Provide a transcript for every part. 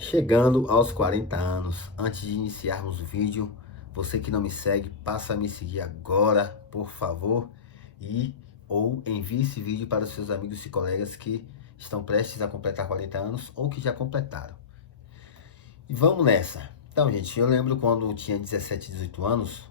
Chegando aos 40 anos, antes de iniciarmos o vídeo, você que não me segue, passa a me seguir agora, por favor, e ou envie esse vídeo para os seus amigos e colegas que estão prestes a completar 40 anos ou que já completaram. E vamos nessa. Então, gente, eu lembro quando eu tinha 17, 18 anos,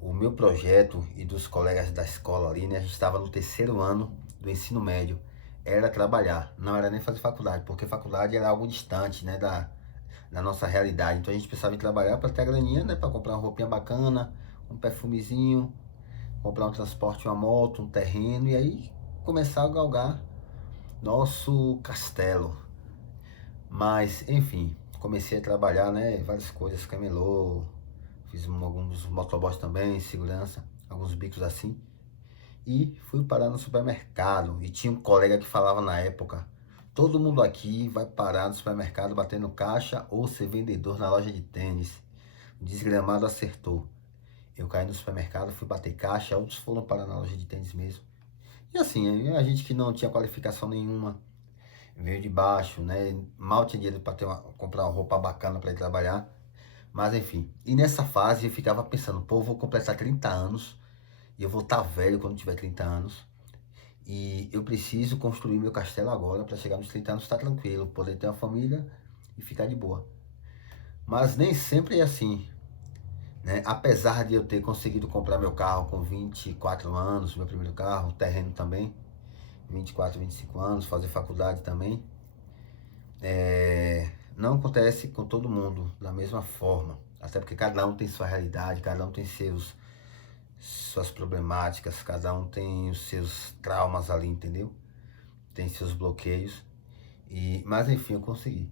o meu projeto e dos colegas da escola ali, né, a gente estava no terceiro ano do ensino médio, era trabalhar, não era nem fazer faculdade, porque faculdade era algo distante, né, da nossa realidade. Então a gente precisava ir trabalhar para ter a graninha, né, para comprar uma roupinha bacana, um perfumezinho, comprar um transporte, uma moto, um terreno, e aí começar a galgar nosso castelo. Mas, enfim, comecei a trabalhar, né, várias coisas, camelô, fiz alguns motoboys também, segurança, alguns bicos assim. E fui parar no supermercado. E tinha um colega que falava na época: todo mundo aqui vai parar no supermercado batendo caixa ou ser vendedor na loja de tênis. O desgramado acertou. Eu caí no supermercado, fui bater caixa, outros foram parar na loja de tênis mesmo. E assim, a gente que não tinha qualificação nenhuma, veio de baixo, né? Mal tinha dinheiro para comprar uma roupa bacana para ir trabalhar. Mas enfim, e nessa fase eu ficava pensando: pô, eu vou completar 30 anos e eu vou estar velho quando tiver 30 anos. E eu preciso construir meu castelo agora para chegar nos 30 anos estar tranquilo, poder ter uma família e ficar de boa. Mas nem sempre é assim, né? Apesar de eu ter conseguido comprar meu carro com 24 anos, meu primeiro carro, terreno também, 24, 25 anos, fazer faculdade também, não acontece com todo mundo da mesma forma. Até porque cada um tem sua realidade, cada um tem suas problemáticas, cada um tem os seus traumas ali, entendeu? Tem seus bloqueios. Mas enfim, eu consegui.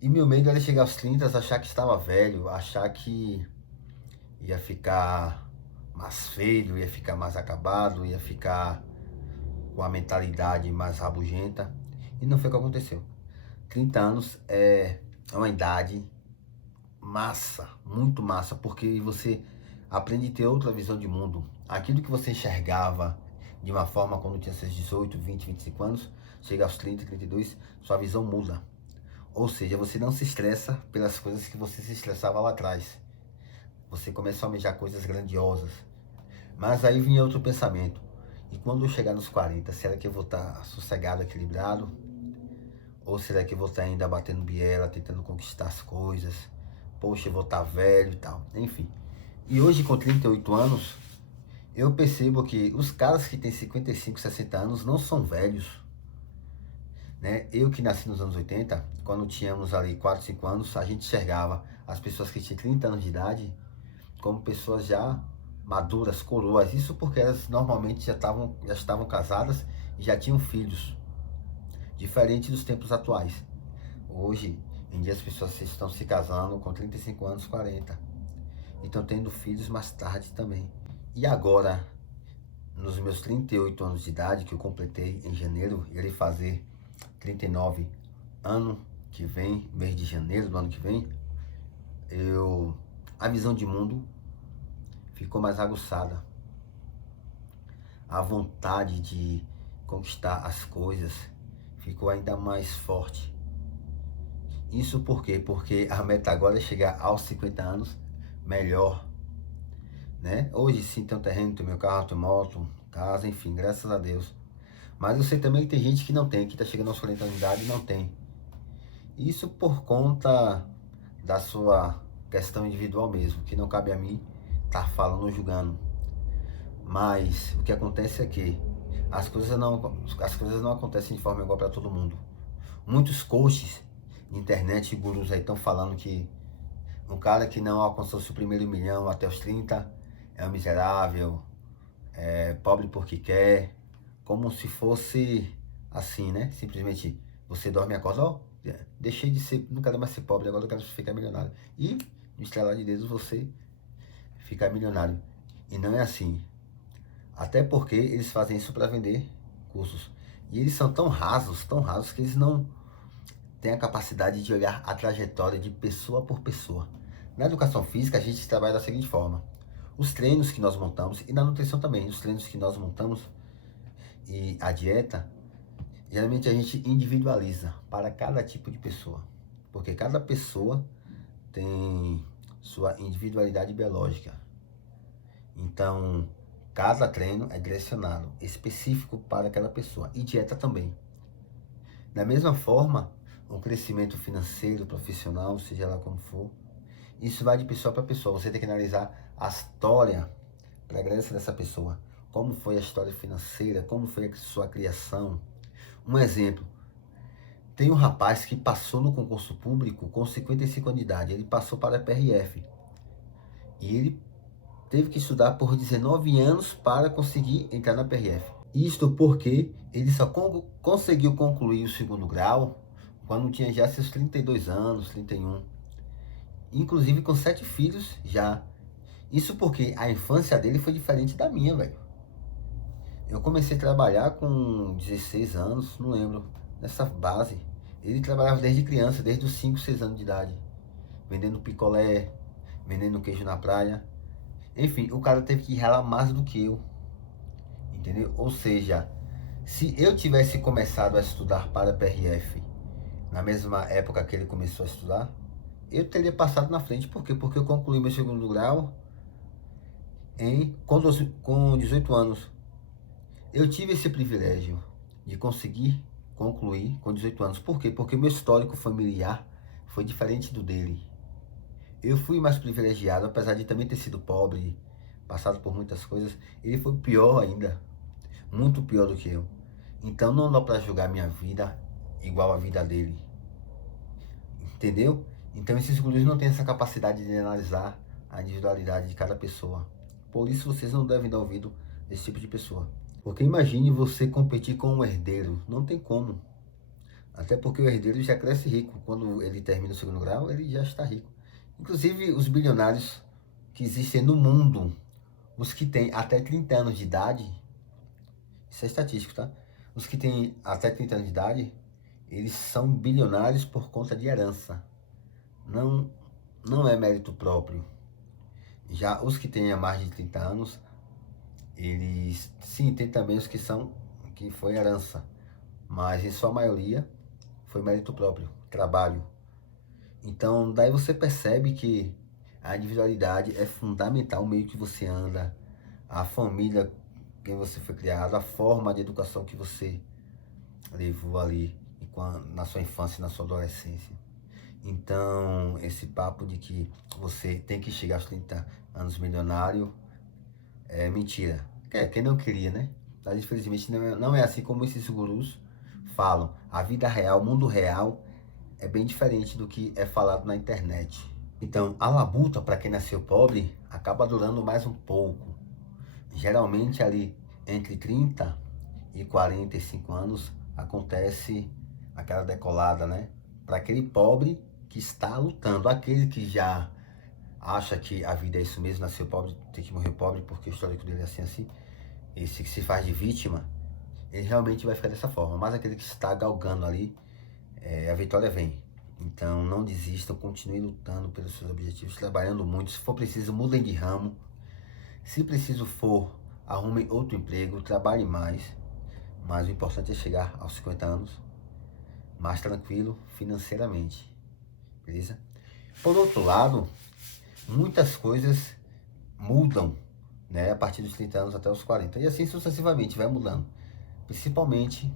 E meu medo era chegar aos 30, achar que estava velho, achar que ia ficar mais feio, ia ficar mais acabado, ia ficar com a mentalidade mais rabugenta. E não foi o que aconteceu. 30 anos é uma idade massa, muito massa, porque você aprende a ter outra visão de mundo. Aquilo que você enxergava de uma forma quando tinha seus 18, 20, 25 anos, chega aos 30, 32, sua visão muda. Ou seja, você não se estressa pelas coisas que você se estressava lá atrás. Você começa a almejar coisas grandiosas. Mas aí vinha outro pensamento: e quando eu chegar nos 40, será que eu vou estar sossegado, equilibrado? Ou será que eu vou estar ainda batendo biela, tentando conquistar as coisas? Poxa, eu vou estar velho e tal. Enfim. E hoje, com 38 anos, eu percebo que os caras que têm 55, 60 anos não são velhos, né? Eu que nasci nos anos 80, quando tínhamos ali 4, 5 anos, a gente enxergava as pessoas que tinham 30 anos de idade como pessoas já maduras, coroas. Isso porque elas normalmente já estavam casadas e já tinham filhos, diferente dos tempos atuais. Hoje em dia as pessoas estão se casando com 35 anos, 40, e estão tendo filhos mais tarde também. E agora, nos meus 38 anos de idade, que eu completei em janeiro, irei fazer 39 ano que vem, mês de janeiro do ano que vem, a visão de mundo ficou mais aguçada. A vontade de conquistar as coisas ficou ainda mais forte. Isso por quê? Porque a meta agora é chegar aos 50 anos melhor, né? Hoje sim, tenho terreno, tenho meu carro, tenho moto, casa, enfim, graças a Deus. Mas eu sei também que tem gente que não tem, que está chegando aos 40 anos de idade e não tem. Isso por conta da sua questão individual mesmo, que não cabe a mim estar falando ou julgando. Mas o que acontece é que as coisas não acontecem de forma igual para todo mundo. Muitos coaches de internet e gurus aí estão falando que um cara que não alcançou seu primeiro milhão até os 30 é um miserável, é pobre porque quer, como se fosse assim, né? Simplesmente você dorme e acorda: ó, deixei de ser, não quero mais ser pobre, agora eu quero ficar milionário. E no estralar de dedos você ficar milionário. E não é assim. Até porque eles fazem isso para vender cursos. E eles são tão rasos que eles não têm a capacidade de olhar a trajetória de pessoa por pessoa. Na educação física a gente trabalha da seguinte forma: os treinos que nós montamos, e na nutrição também, os treinos que nós montamos e a dieta, geralmente a gente individualiza para cada tipo de pessoa. porque cada pessoa tem sua individualidade biológica. Então, cada treino é direcionado, específico para aquela pessoa, e dieta também. Da mesma forma, o crescimento financeiro, profissional, seja lá como for, isso vai de pessoa para pessoa. Você tem que analisar a história pregressa dessa pessoa. Como foi a história financeira, como foi a sua criação. Um exemplo, tem um rapaz que passou no concurso público com 55 anos de idade. Ele passou para a PRF. E ele teve que estudar por 19 anos para conseguir entrar na PRF. Isto porque ele só conseguiu concluir o segundo grau quando tinha já seus 32 anos, 31. Inclusive com 7 filhos já. Isso porque a infância dele foi diferente da minha, velho. Eu comecei a trabalhar com 16 anos, não lembro, nessa base. Ele trabalhava desde criança, desde os 5, 6 anos de idade. Vendendo picolé, vendendo queijo na praia. Enfim, o cara teve que ralar mais do que eu. Entendeu? Ou seja, se eu tivesse começado a estudar para a PRF na mesma época que ele começou a estudar, eu teria passado na frente. Por quê? Porque eu concluí meu segundo grau com 18 anos. Eu tive esse privilégio de conseguir concluir com 18 anos. Por quê? Porque meu histórico familiar foi diferente do dele. Eu fui mais privilegiado, apesar de também ter sido pobre, passado por muitas coisas. Ele foi pior ainda, muito pior do que eu. Então não dá para julgar minha vida igual a vida dele. Entendeu? Então esses gurus não têm essa capacidade de analisar a individualidade de cada pessoa. Por isso vocês não devem dar ouvido a esse tipo de pessoa. Porque imagine você competir com um herdeiro. Não tem como. Até porque o herdeiro já cresce rico. Quando ele termina o segundo grau, ele já está rico. Inclusive os bilionários que existem no mundo, os que têm até 30 anos de idade, isso é estatístico, tá? Os que têm até 30 anos de idade, eles são bilionários por conta de herança. Não é mérito próprio. Já os que têm mais de 30 anos, eles, sim, tem também os que foi herança, mas em sua maioria foi mérito próprio, trabalho. Então, daí você percebe que a individualidade é fundamental, o meio que você anda, a família que você foi criado, a forma de educação que você levou ali na sua infância e na sua adolescência. Então, esse papo de que você tem que chegar aos 30 anos milionário é mentira. Quem não queria, né? Mas infelizmente não é assim como esses gurus falam. A vida real, o mundo real é bem diferente do que é falado na internet. Então, a labuta, para quem nasceu pobre, acaba durando mais um pouco. Geralmente ali entre 30 e 45 anos acontece aquela decolada, né? Para aquele pobre que está lutando, aquele que já acha que a vida é isso mesmo, nasceu pobre, tem que morrer pobre porque o histórico dele é assim, esse que se faz de vítima, ele realmente vai ficar dessa forma. Mas aquele que está galgando ali, a vitória vem. Então não desistam, continuem lutando pelos seus objetivos, trabalhando muito. Se for preciso, mudem de ramo. Se preciso for, arrumem outro emprego, trabalhem mais. Mas o importante é chegar aos 50 anos mais tranquilo financeiramente, beleza? Por outro lado, muitas coisas mudam, né, a partir dos 30 anos até os 40. E assim sucessivamente vai mudando. Principalmente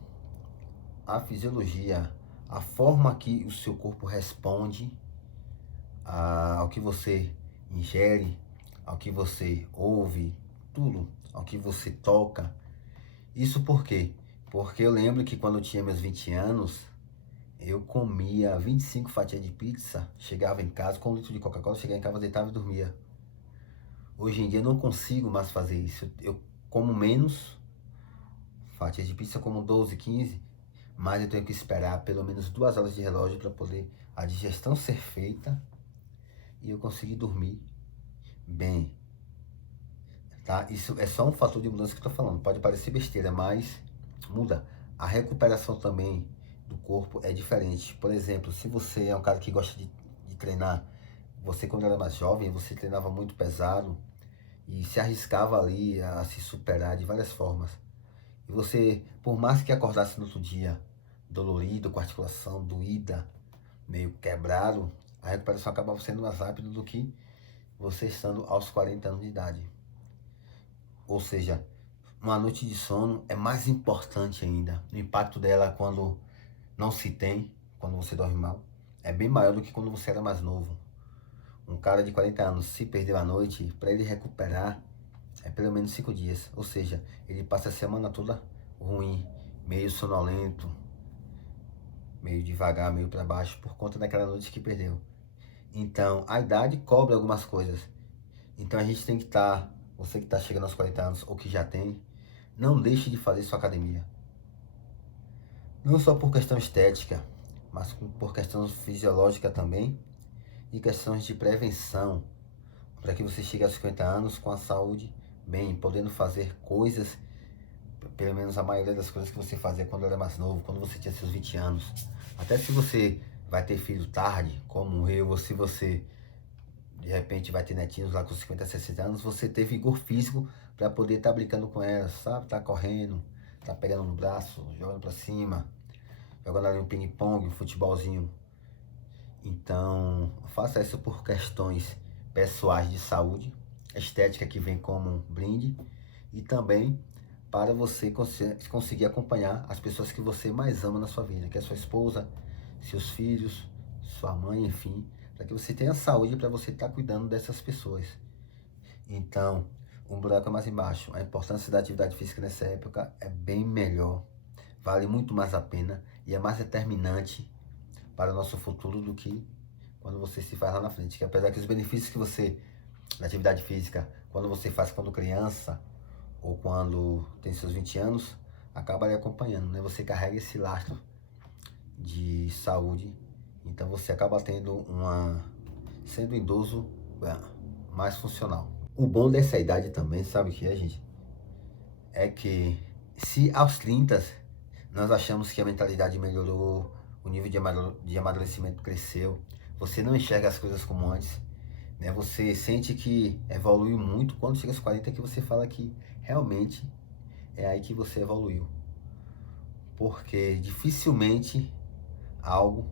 a fisiologia, a forma que o seu corpo responde ao que você ingere, ao que você ouve, tudo, ao que você toca. Isso por quê? Porque eu lembro que quando eu tinha meus 20 anos, eu comia 25 fatias de pizza, chegava em casa com 1 litro de Coca-Cola, chegava em casa, deitava e dormia. Hoje em dia eu não consigo mais fazer isso. Eu como menos fatias de pizza, como 12, 15, mas eu tenho que esperar pelo menos 2 horas de relógio para poder a digestão ser feita e eu conseguir dormir bem. Tá? Isso é só um fator de mudança que eu tô falando. Pode parecer besteira, mas muda. A recuperação também do corpo é diferente. Por exemplo, se você é um cara que gosta de treinar, você quando era mais jovem, você treinava muito pesado e se arriscava ali a se superar de várias formas. E você, por mais que acordasse no outro dia dolorido, com a articulação doída, meio quebrado, a recuperação acaba sendo mais rápida do que você estando aos 40 anos de idade. Ou seja, uma noite de sono é mais importante ainda. O impacto dela quando não se tem, quando você dorme mal, é bem maior do que quando você era mais novo. Um cara de 40 anos, se perdeu a noite, para ele recuperar, é pelo menos 5 dias. Ou seja, ele passa a semana toda ruim, meio sonolento, meio devagar, meio para baixo, por conta daquela noite que perdeu. Então, a idade cobra algumas coisas. Então a gente tem que estar, você que está chegando aos 40 anos ou que já tem, não deixe de fazer sua academia. Não só por questão estética, mas por questão fisiológica também e questões de prevenção, para que você chegue aos 50 anos com a saúde bem, podendo fazer coisas, pelo menos a maioria das coisas que você fazia quando era mais novo, quando você tinha seus 20 anos. Até se você vai ter filho tarde, como eu, ou se você de repente vai ter netinhos lá com 50, 60 anos, você ter vigor físico para poder estar brincando com elas, sabe? Tá correndo, tá pegando no braço, jogando para cima, jogando ali um ping-pong, um futebolzinho. Então, faça isso por questões pessoais de saúde, estética que vem como um brinde e também para você conseguir acompanhar as pessoas que você mais ama na sua vida, que é sua esposa, seus filhos, sua mãe, enfim, para que você tenha saúde para você estar cuidando dessas pessoas. Então, um buraco é mais embaixo. A importância da atividade física nessa época é bem melhor, vale muito mais a pena e é mais determinante para o nosso futuro do que quando você se faz lá na frente. Que apesar que os benefícios que você, da atividade física, quando você faz quando criança ou quando tem seus 20 anos, acaba lhe acompanhando, né? Você carrega esse lastro de saúde, então você acaba sendo idoso mais funcional. O bom dessa idade também, sabe o que é, gente? É que se aos 30 nós achamos que a mentalidade melhorou, o nível de amadurecimento cresceu, você não enxerga as coisas como antes, né? Você sente que evoluiu muito quando chega aos 40, que você fala que realmente é aí que você evoluiu. Porque dificilmente algo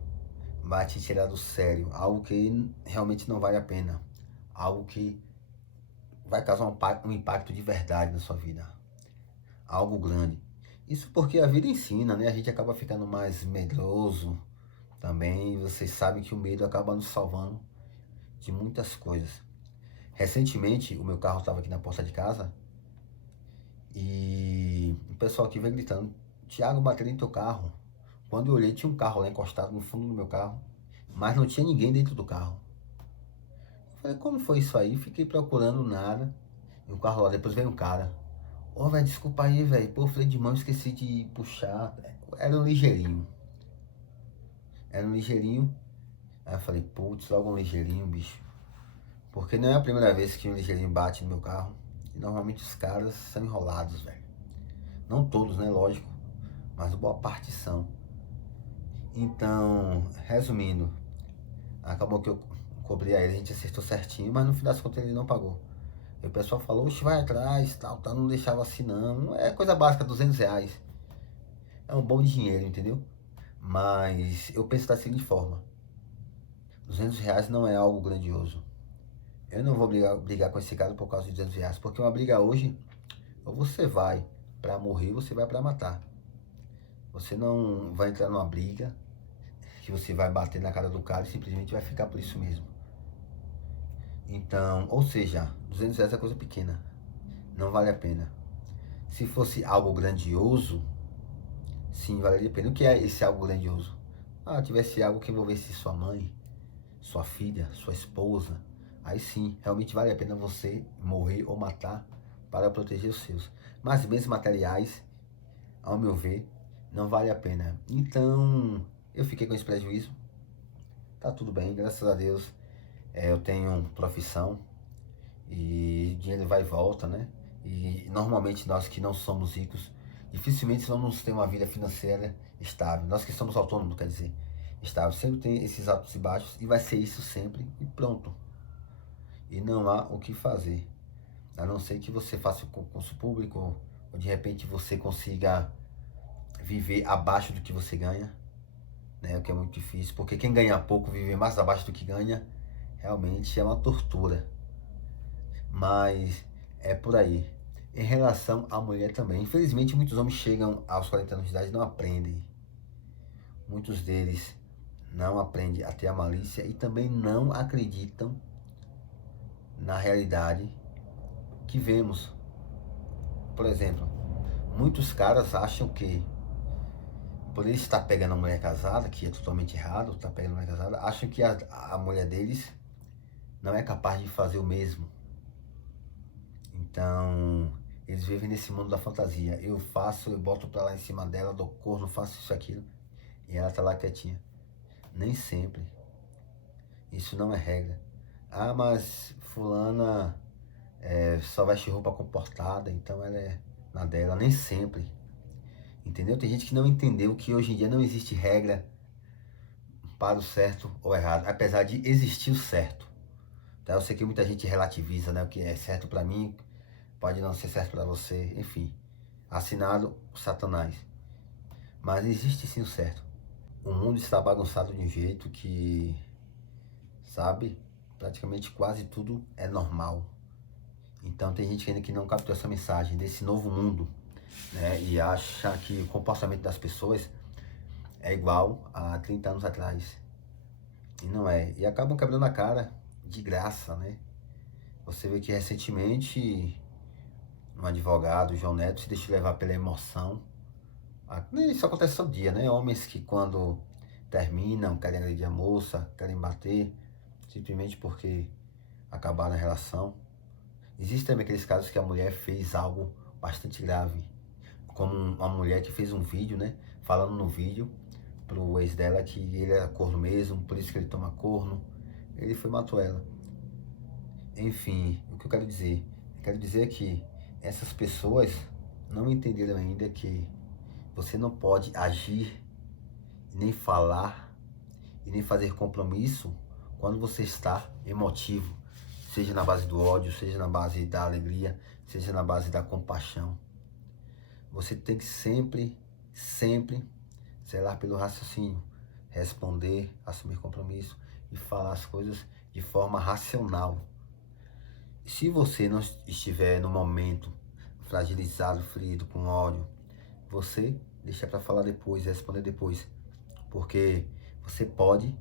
vai te tirar do sério, algo que realmente não vale a pena, algo que vai causar um impacto de verdade na sua vida, algo grande. Isso porque a vida ensina, né? A gente acaba ficando mais medroso também. Vocês sabem que o medo acaba nos salvando de muitas coisas. Recentemente, o meu carro estava aqui na porta de casa e o pessoal aqui veio gritando: Thiago, bateram em teu carro. Quando eu olhei, tinha um carro lá encostado no fundo do meu carro, mas não tinha ninguém dentro do carro. Eu falei, como foi isso aí? Fiquei procurando nada. E o carro lá, depois veio um cara. Ô, velho, desculpa aí, velho. Pô, freio de mão, esqueci de puxar. Era um ligeirinho. Era um ligeirinho. Aí eu falei, putz, logo um ligeirinho, bicho. Porque não é a primeira vez que um ligeirinho bate no meu carro. E normalmente os caras são enrolados, velho. Não todos, né? Lógico. Mas boa parte são. Então, resumindo, acabou que eu cobri a ele, a gente acertou certinho, mas no fim das contas ele não pagou. E o pessoal falou, oxe, vai atrás, tal, não deixava assim não. É coisa básica, R$ 200. É um bom dinheiro, entendeu? Mas eu penso da seguinte forma, R$ 200 não é algo grandioso. Eu não vou brigar com esse cara por causa de R$ 200, porque uma briga hoje, ou você vai pra morrer, ou você vai pra matar. Você não vai entrar numa briga que você vai bater na cara do cara e simplesmente vai ficar por isso mesmo. Então, ou seja, R$ 200 é coisa pequena, não vale a pena. Se fosse algo grandioso, sim, valeria a pena. O que é esse algo grandioso? Ah, tivesse algo que envolvesse sua mãe, sua filha, sua esposa, aí sim, realmente vale a pena você morrer ou matar para proteger os seus. Mas bens materiais, ao meu ver, não vale a pena. Então, eu fiquei com esse prejuízo. Tá tudo bem, graças a Deus. Eu tenho profissão e dinheiro vai e volta, né? E normalmente nós que não somos ricos, dificilmente vamos ter uma vida financeira estável. Nós que somos autônomos, quer dizer, estável. Sempre tem esses altos e baixos e vai ser isso sempre e pronto. E não há o que fazer. A não ser que você faça o concurso público ou de repente você consiga viver abaixo do que você ganha. né? O que é muito difícil, porque quem ganha pouco vive mais abaixo do que ganha, realmente é uma tortura. Mas é por aí. Em relação à mulher também, infelizmente muitos homens chegam aos 40 anos de idade e não aprendem. Muitos deles não aprendem a ter a malícia e também não acreditam na realidade que vemos. Por exemplo, muitos caras acham que por ele estar pegando uma mulher casada, que é totalmente errado, estar pegando uma mulher casada, acham que a mulher deles não é capaz de fazer o mesmo. Então, eles vivem nesse mundo da fantasia. Eu faço, eu boto pra lá em cima dela, dou corno, faço isso, aquilo, e ela tá lá quietinha. Nem sempre. Isso não é regra. Ah, mas fulana só veste roupa comportada, então ela é na dela. Nem sempre. Entendeu? Tem gente que não entendeu que hoje em dia não existe regra para o certo ou errado, apesar de existir o certo. Tá? Eu sei que muita gente relativiza, né? O que é certo para mim pode não ser certo para você, enfim. Assinado Satanás. Mas existe sim o certo. O mundo está bagunçado de um jeito que, sabe, praticamente quase tudo é normal. Então tem gente ainda que não captou essa mensagem desse novo mundo, né? E acha que o comportamento das pessoas é igual a 30 anos atrás. E não é. E acabam quebrando a cara de graça, né? Você vê que recentemente um advogado, João Neto, se deixou levar pela emoção. Isso acontece todo dia, né? Homens que quando terminam, querem agredir a moça, querem bater, simplesmente porque acabaram a relação. Existem também aqueles casos que a mulher fez algo bastante grave, como uma mulher que fez um vídeo, né? Falando no vídeo pro ex dela que ele era corno mesmo, por isso que ele toma corno. Ele foi e matou ela. Enfim, o que eu quero dizer? Eu quero dizer que essas pessoas não entenderam ainda que você não pode agir, nem falar e nem fazer compromisso quando você está emotivo, seja na base do ódio, seja na base da alegria, seja na base da compaixão. Você tem que sempre zelar pelo raciocínio, responder, assumir compromisso e falar as coisas de forma racional. Se você não estiver no momento fragilizado, ferido, com ódio, você deixa para falar depois, responder depois, porque você pode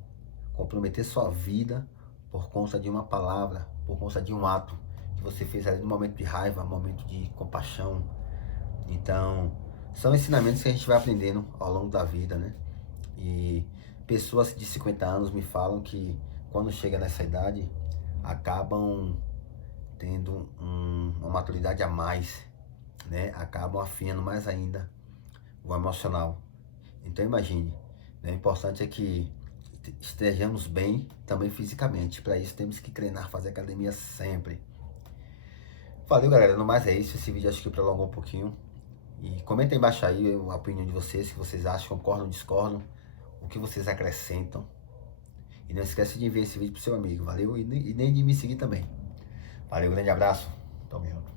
comprometer sua vida por conta de uma palavra, por conta de um ato que você fez ali no momento de raiva, no momento de compaixão. Então, são ensinamentos que a gente vai aprendendo ao longo da vida, né? E pessoas de 50 anos me falam que quando chega nessa idade, acabam tendo uma maturidade a mais, né? Acabam afinando mais ainda o emocional. Então imagine, né? O importante é que estejamos bem também fisicamente. Para isso temos que treinar, fazer academia sempre. Valeu, galera, no mais é isso. Esse vídeo acho que prolongou um pouquinho. E comenta aí embaixo aí a opinião de vocês, o que vocês acham, concordam, discordam, o que vocês acrescentam. E não esquece de enviar esse vídeo pro seu amigo, valeu? E nem de me seguir também. Valeu, grande abraço, tamo junto.